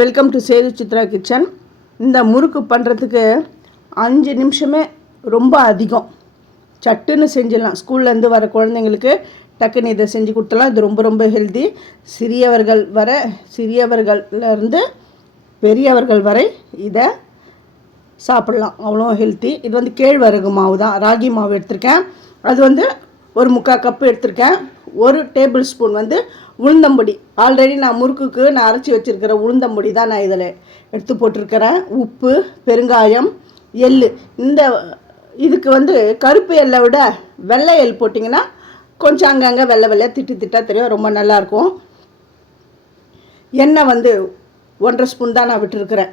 Welcome to Sethu Chitra kitchen இந்த முறுக்கு பண்ணுறதுக்கு அஞ்சு நிமிஷமே ரொம்ப அதிகம். சட்டுன்னு செஞ்சிடலாம். ஸ்கூல்லேருந்து வர குழந்தைங்களுக்கு டக்குன்னு இதை செஞ்சு கொடுத்தலாம் இது ரொம்ப ரொம்ப ஹெல்தி சிறியவர்கள் வர சிறியவர்கள்லேருந்து பெரியவர்கள் வரை இதை சாப்பிட்லாம். அவ்வளோ ஹெல்த்தி இது வந்து கேழ்வரகு மாவு தான். ராகி மாவு எடுத்திருக்கேன். அது வந்து ஒரு முக்கால் கப்பு எடுத்திருக்கேன். ஒரு டேபிள் ஸ்பூன் வந்து உளுந்தம்பொடி. ஆல்ரெடி நான் முறுக்குக்கு நான் அரைச்சி வச்சுருக்கிற உளுந்தம்பொடி தான் நான் இதில் எடுத்து போட்டிருக்கிறேன். உப்பு பெருங்காயம் எள் இந்த இதுக்கு வந்து கருப்பு எல்லை விட வெள்ளை எள் போட்டிங்கன்னா கொஞ்சம் அங்கங்கே வெள்ளை வெள்ளை திட்டு திட்டாக தெரியும். ரொம்ப நல்லாயிருக்கும். எண்ணெய் வந்து ஒன்றரை ஸ்பூன் தான் நான் விட்டுருக்குறேன்.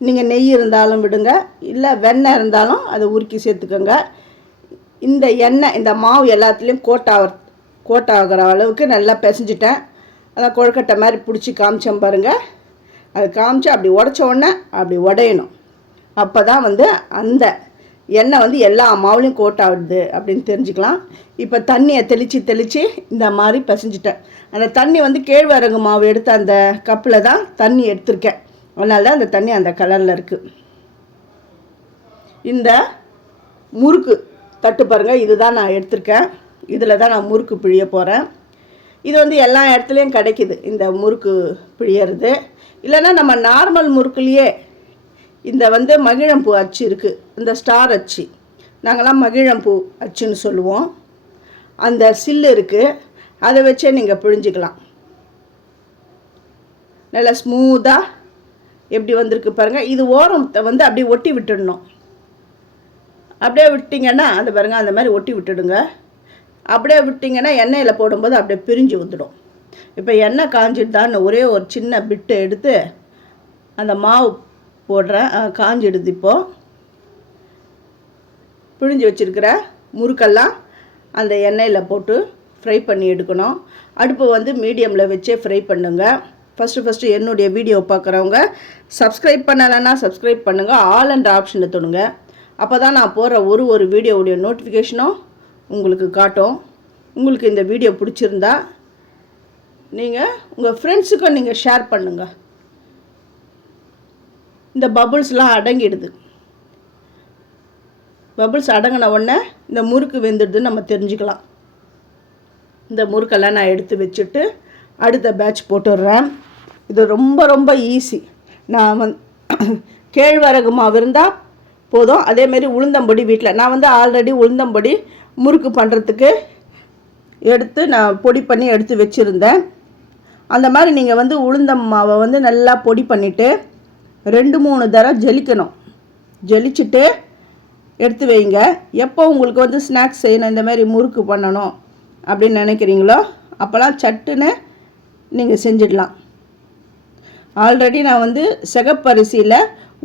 நீங்கள் நெய் இருந்தாலும் விடுங்க. இல்லை வெண்ணெய் இருந்தாலும் அதை உருக்கி சேர்த்துக்கோங்க. இந்த எண்ணெய் இந்த மாவு எல்லாத்துலேயும் கோட் கோட்டாகிற அளவுக்கு நல்லா பிசைஞ்சிட்டேன். அதான் கொழுக்கட்டை மாதிரி பிடிச்சி காமிச்சேன் பாருங்கள் அது காமிச்சு அப்படி உடச்ச உடனே அப்படி உடையணும். அப்போ தான் வந்து அந்த எண்ணெய் வந்து எல்லா மாவுலையும் கோட் ஆகுது அப்படின்னு தெரிஞ்சுக்கலாம். இப்போ தண்ணியை தெளித்து தெளித்து இந்த மாதிரி பிசைஞ்சிட்டேன். அந்த தண்ணி வந்து கேழ்வரகு மாவு எடுத்த அந்த கப்பில் தான் தண்ணி எடுத்திருக்கேன். அதனால தான் அந்த தண்ணி அந்த கலரில் இருக்குது இந்த முறுக்கு தட்டு பாருங்கள் இதுதான் நான் எடுத்திருக்கேன். இதில் தான் நான் முறுக்கு பிழிய போகிறேன். இது வந்து எல்லா இடத்துலையும் கிடைக்குது இந்த முறுக்கு பிழியறது. இல்லைன்னா நம்ம நார்மல் முறுக்குலேயே இந்த வந்து மகிழம்பூ அச்சு இருக்குது இந்த ஸ்டார் அச்சு. நாங்களாம் மகிழம்பூ அச்சுன்னு சொல்லுவோம். அந்த சில்லு இருக்குது அதை வச்சே நீங்கள் பிழிஞ்சிக்கலாம். நல்லா ஸ்மூத்தாக எப்படி வந்திருக்கு பாருங்கள் இது ஓரத்தை வந்து அப்படியே ஒட்டி விட்டுடணும். அப்படியே விட்டிங்கன்னா அந்த பாருங்கள் அந்த மாதிரி ஒட்டி விட்டுடுங்க. அப்படியே விட்டிங்கன்னா எண்ணெயில் போடும்போது அப்படியே பிரிஞ்சு வந்துடும். இப்போ எண்ணெய் காஞ்சிட்டு தான் ஒரே ஒரு சின்ன பிட்டு எடுத்து அந்த மாவு போடுறேன் காஞ்சிடுது இப்போது பிழிஞ்சு வச்சுருக்கிற முறுக்கெல்லாம் அந்த எண்ணெயில் போட்டு ஃப்ரை பண்ணி எடுக்கணும். அடுப்பு வந்து மீடியமில் வச்சே ஃப்ரை பண்ணுங்கள் ஃபஸ்ட்டு ஃபஸ்ட்டு என்னுடைய வீடியோ பார்க்குறவங்க சப்ஸ்கிரைப் பண்ணலைன்னா சப்ஸ்கிரைப் பண்ணுங்கள் ஆல் அண்ட் ஆப்ஷனை தொடுங்க. அப்போ தான் நான் போடுற ஒரு ஒரு வீடியோவுடைய நோட்டிஃபிகேஷனும் உங்களுக்கு காட்டும். உங்களுக்கு இந்த வீடியோ பிடிச்சிருந்தா நீங்கள் உங்கள் ஃப்ரெண்ட்ஸுக்கும் நீங்கள் ஷேர் பண்ணுங்கள் இந்த பபுள்ஸ்லாம் அடங்கிடுது. பபுள்ஸ் அடங்கின உடனே இந்த முறுக்கு வெந்துடுதுன்னு நம்ம தெரிஞ்சுக்கலாம். இந்த முறுக்கெல்லாம் நான் எடுத்து வச்சுட்டு அடுத்த பேட்ச் போட்டுடுறேன். இது ரொம்ப ரொம்ப ஈஸி நான் வந் கேழ்வரகு மாவு இருந்தால் போதும். அதேமாரி உளுந்தம்பொடி வீட்டில் நான் வந்து ஆல்ரெடி உளுந்தம்பொடி முறுக்கு பண்ணுறதுக்கு எடுத்து நான் பொடி பண்ணி எடுத்து வச்சுருந்தேன். அந்த மாதிரி நீங்கள் வந்து உளுந்தம் மாவை வந்து நல்லா பொடி பண்ணிவிட்டு ரெண்டு மூணு தடவை ஜெலிக்கணும். ஜெலிச்சுட்டு எடுத்து வைங்க. எப்போ உங்களுக்கு வந்து ஸ்நாக்ஸ் செய்யணும் இந்த மாதிரி முறுக்கு பண்ணணும் அப்படின்னு நினைக்கிறீங்களோ அப்போல்லாம் சட்டுன்னு நீங்கள் செஞ்சிடலாம். ஆல்ரெடி நான் வந்து சிகப்பரிசியில்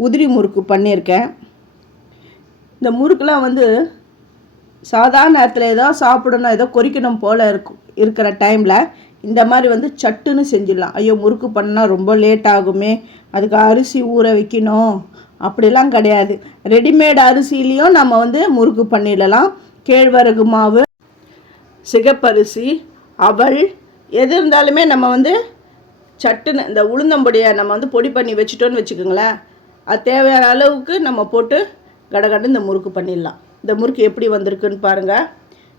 உதிரி முறுக்கு பண்ணியிருக்கேன். இந்த முறுக்கெலாம் வந்து சாதாரண நேரத்தில் ஏதோ சாப்பிடணும் ஏதோ கொறிக்கணும் போல் இருக்கும் இருக்கிற டைமில் இந்த மாதிரி வந்து சட்டுன்னு செஞ்சிடலாம். ஐயோ முறுக்கு பண்ணால் ரொம்ப லேட் ஆகுமே அதுக்கு அரிசி ஊற வைக்கணும் அப்படிலாம் கிடையாது. ரெடிமேட் அரிசிலையும் நம்ம வந்து முறுக்கு பண்ணிடலாம். கேழ்வரகு மாவு சிகப்பரிசி அவல் எது இருந்தாலுமே நம்ம வந்து சட்டுன்னு இந்த உளுந்தம்பொடியை நம்ம வந்து பொடி பண்ணி வச்சுட்டோன்னு வச்சுக்கோங்களேன் அது தேவையான அளவுக்கு நம்ம போட்டு கடகடன்னு இந்த முறுக்கு பண்ணிடலாம். இந்த முறுக்கு எப்படி வந்திருக்குன்னு பாருங்கள்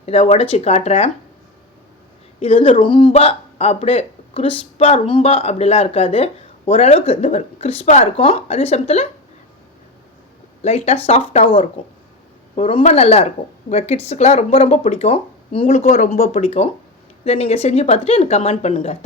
இதை உடச்சி காட்டுறேன். இது வந்து ரொம்ப அப்படியே கிறிஸ்பாக ரொம்ப அப்படிலாம் இருக்காது. ஓரளவுக்கு இந்த கிறிஸ்பாக இருக்கும். அதே சமயத்தில் லைட்டாக சாஃப்டாகவும் இருக்கும். ரொம்ப நல்லா இருக்கும். உங்கள் கிட்ஸுக்கெலாம் ரொம்ப ரொம்ப பிடிக்கும். உங்களுக்கும் ரொம்ப பிடிக்கும். இதை நீங்கள் செஞ்சு பார்த்துட்டு எனக்கு கமெண்ட் பண்ணுங்கள்